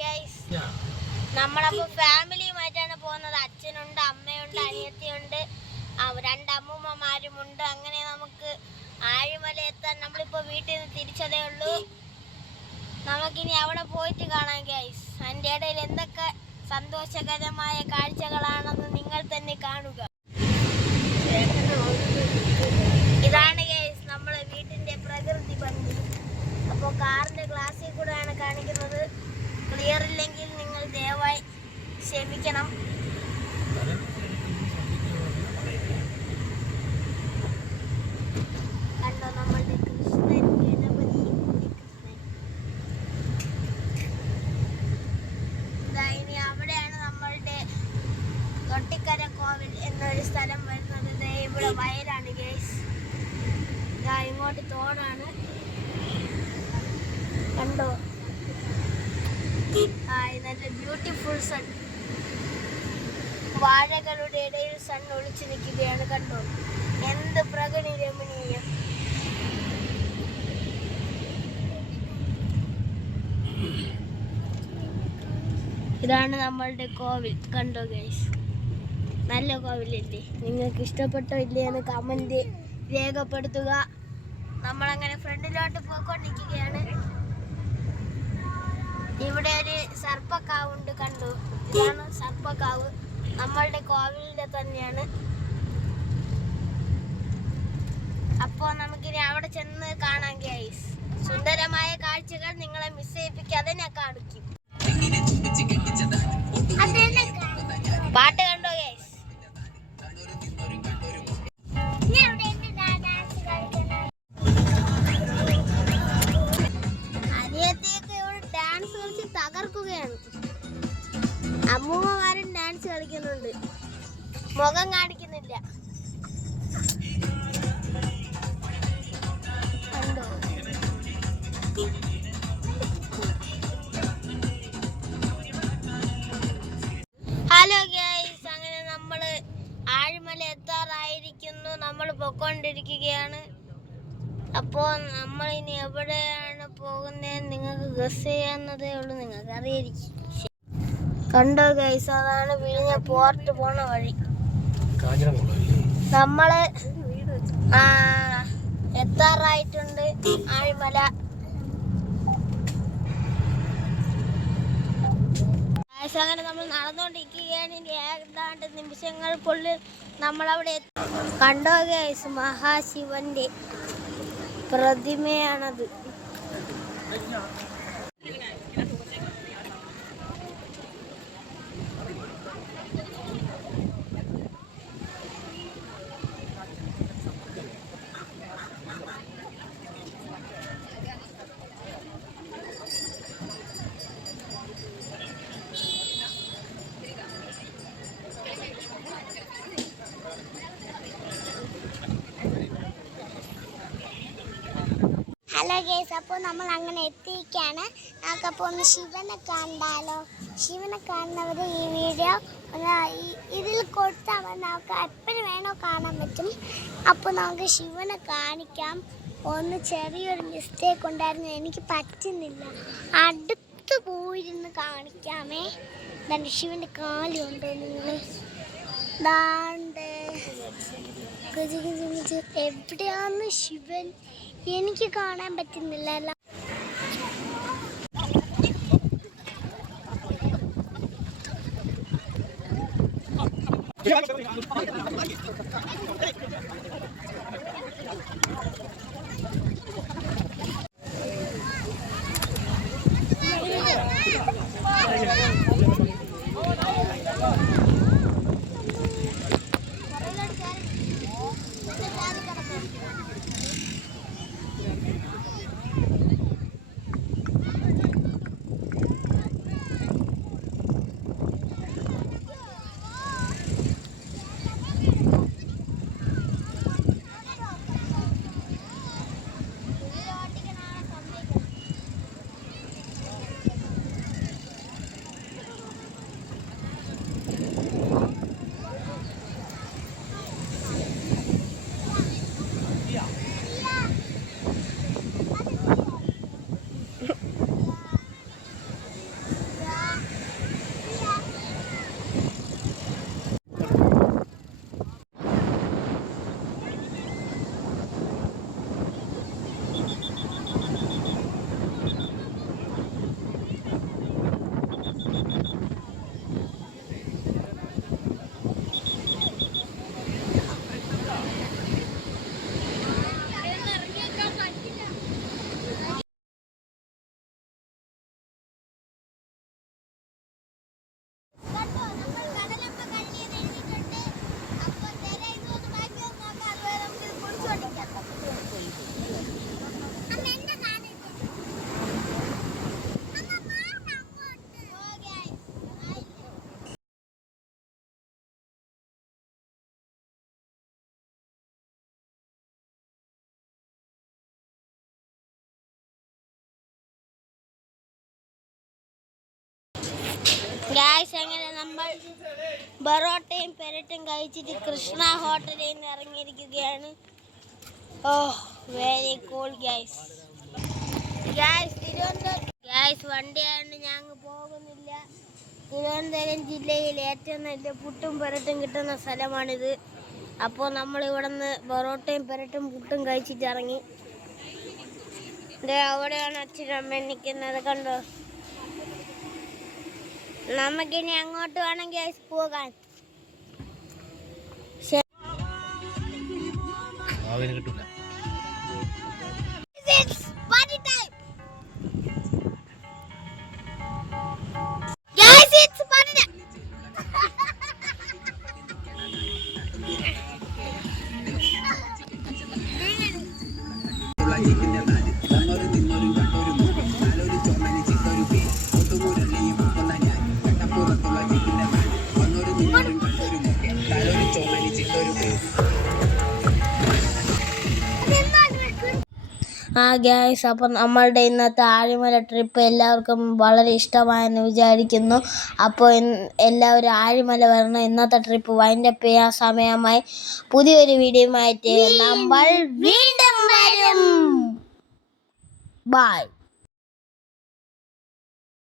Guys. നമ്മളപ്പോൾ ഫാമിലിയുമായിട്ടാണ് പോകുന്നത്. അച്ഛനുണ്ട്, അമ്മയുണ്ട്, അനിയത്തിയുണ്ട്, രണ്ട് അമ്മൂമ്മമാരുമുണ്ട്. അങ്ങനെ നമുക്ക് ആഴിമല എത്താൻ നമ്മളിപ്പോൾ വീട്ടിൽ നിന്ന് തിരിച്ചതേ ഉള്ളൂ. നമുക്കിനി അവിടെ പോയിട്ട് കാണാം ഗൈസ്. അതിൻ്റെ ഇടയിൽ എന്തൊക്കെ സന്തോഷകരമായ കാഴ്ചകളാണെന്ന് നിങ്ങൾ തന്നെ കാണുക. ഇതാണ് ഗൈസ് നമ്മളെ വീട്ടിൻ്റെ പ്രകൃതി ഭംഗി. അപ്പോൾ കാറിൻ്റെ ഗ്ലാസ്സിൽ കൂടെയാണ് കാണിക്കുന്നത്. ക്ലിയർ ഇല്ലെങ്കിൽ നിങ്ങൾ ദയവായി ക്ഷമിക്കണം. കണ്ടോ നമ്മളുടെ കൃഷ്ണൻ, ഗണപതി, കൃഷ്ണൻ. ഇനി അവിടെയാണ് നമ്മളുടെ തൊട്ടിക്കര കോവിൽ എന്നൊരു സ്ഥലം വരുന്നത്. ഇവിടെ വയലാണ് ഗൈസ്. ഇങ്ങോട്ട് തോടാണ്, കണ്ടോ. നല്ല ബ്യൂട്ടിഫുൾ സൺ. വാഴകളുടെ ഇടയിൽ സൺ ഒളിച്ചു നിൽക്കുകയാണ്, കണ്ടോ. എന്ത് പ്രകൃതി രമണീയം. ഇതാണ് നമ്മളുടെ കോവിൽ, കണ്ടോ ഗൈസ്. നല്ല കോവിലല്ലേ? നിങ്ങൾക്ക് ഇഷ്ടപ്പെട്ടോ ഇല്ലയെന്ന് കമന്റ് രേഖപ്പെടുത്തുക. നമ്മളങ്ങനെ ഫ്രണ്ടിലോട്ട് പോയിക്കൊണ്ടിരിക്കുകയാണ്. ഇവിടെ ഒരു സർപ്പക്കാവുണ്ട്, കണ്ടു. ഇതാണ് സർപ്പക്കാവ്, നമ്മളുടെ കോവിലിന്റെ തന്നെയാണ്. അപ്പോൾ നമുക്കിനി അവിടെ ചെന്ന് കാണാം ഗൈസ്. സുന്ദരമായ കാഴ്ചകൾ നിങ്ങളെ മിസ് ചെയ്യിപ്പിക്കാതെ ഞാൻ കാണിക്കും. പാട്ട് കണ്ടോ ഗൈസ്? അനിയത്തിയൊക്കെ ഇവിടെ ഡാൻസ് കളിച്ച് തകർക്കുകയാണ്. അമ്മൂമ്മമാരും ഡാൻസ് കളിക്കുന്നുണ്ട്, മുഖം കാണിക്കുന്നില്ല. ഹലോ ഗൈസ്, അങ്ങനെ നമ്മള് ആഴിമല എത്താറായിരിക്കുന്നു. നമ്മൾ പൊക്കോണ്ടിരിക്കുകയാണ്. അപ്പോൾ നമ്മൾ ഇനി എവിടെയാണ് പോകുന്നത് നിങ്ങൾക്ക് ഗസ് ചെയ്യാവുന്നതേ ഉള്ളൂ, നിങ്ങൾക്ക് അറിയായിരിക്കും. കണ്ടോ ഗൈസ്, അതാണ് വിഴിഞ്ഞ പോർട്ട് പോണ വഴി. നമ്മള് എത്താറായിട്ടുണ്ട് ആഴിമല. അങ്ങനെ നമ്മൾ നടന്നുകൊണ്ടിരിക്കുകയാണ്. ഇനി ഏതാണ്ട് നിമിഷങ്ങൾക്കുള്ളിൽ നമ്മളവിടെ കണ്ടോ ഗൈസ്, മഹാശിവന്റെ പ്രതിമയാണത്. ഹലോ ഗൈസ്, അപ്പോൾ നമ്മൾ അങ്ങനെ എത്തിയിരിക്കുകയാണ്. നമുക്കപ്പോൾ ഒന്ന് ശിവനെ കണ്ടാലോ. ശിവനെ കാണുന്നവർ ഈ വീഡിയോ ഇതിൽ കൊടുത്താൽ മതി, നമുക്ക് എപ്പോഴും വേണോ കാണാൻ പറ്റും. അപ്പോൾ നമുക്ക് ശിവനെ കാണിക്കാം. ഒന്ന് ചെറിയൊരു മിസ്റ്റേക്ക് ഉണ്ടായിരുന്നു, എനിക്ക് പറ്റുന്നില്ല. അടുത്ത് പോയിരുന്ന് കാണിക്കാമേ. ദാണ്ട് ശിവൻ്റെ കാലുണ്ടോ നിങ്ങൾ? ദാണ്ട് എവിടെയാന്ന് ശിവൻ? എനിക്ക് കാണാൻ പറ്റുന്നില്ല. ഗൈസ് അങ്ങനെ നമ്മൾ ബറോട്ടയും പെരട്ടും കഴിച്ചിട്ട് കൃഷ്ണ ഹോട്ടലിൽ നിന്ന് ഇറങ്ങിയിരിക്കുകയാണ്. ഓ വെരി കൂൾ ഗൈസ്. ഗൈസ് വണ്ടി ആയതുകൊണ്ട് ഞങ്ങൾ പോകുന്നില്ല. തിരുവനന്തപുരം ജില്ലയിൽ ഏറ്റവും നല്ല പുട്ടും പെരട്ടും കിട്ടുന്ന സ്ഥലമാണിത്. അപ്പോൾ നമ്മൾ ഇവിടെ നിന്ന് ബറോട്ടയും പെരട്ടും പുട്ടും കഴിച്ചിട്ട് ഇറങ്ങി. അവിടെയാണ് അച്ഛനമ്മ നിൽക്കുന്നത്, കണ്ടോ. നമുക്കിനി അങ്ങോട്ട് വേണമെങ്കിൽ പോകാൻ. ഗൈസ് അപ്പം നമ്മളുടെ ഇന്നത്തെ ആഴിമല ട്രിപ്പ് എല്ലാവർക്കും വളരെ ഇഷ്ടമായെന്ന് വിചാരിക്കുന്നു. അപ്പോൾ എല്ലാവരും ആഴിമല വരണം. ഇന്നത്തെ ട്രിപ്പ് വൈൻഡപ്പ് ചെയ്യാൻ സമയമായി. പുതിയൊരു വീഡിയോയുമായിട്ട് നമ്മൾ വീണ്ടും വരും. ബൈ.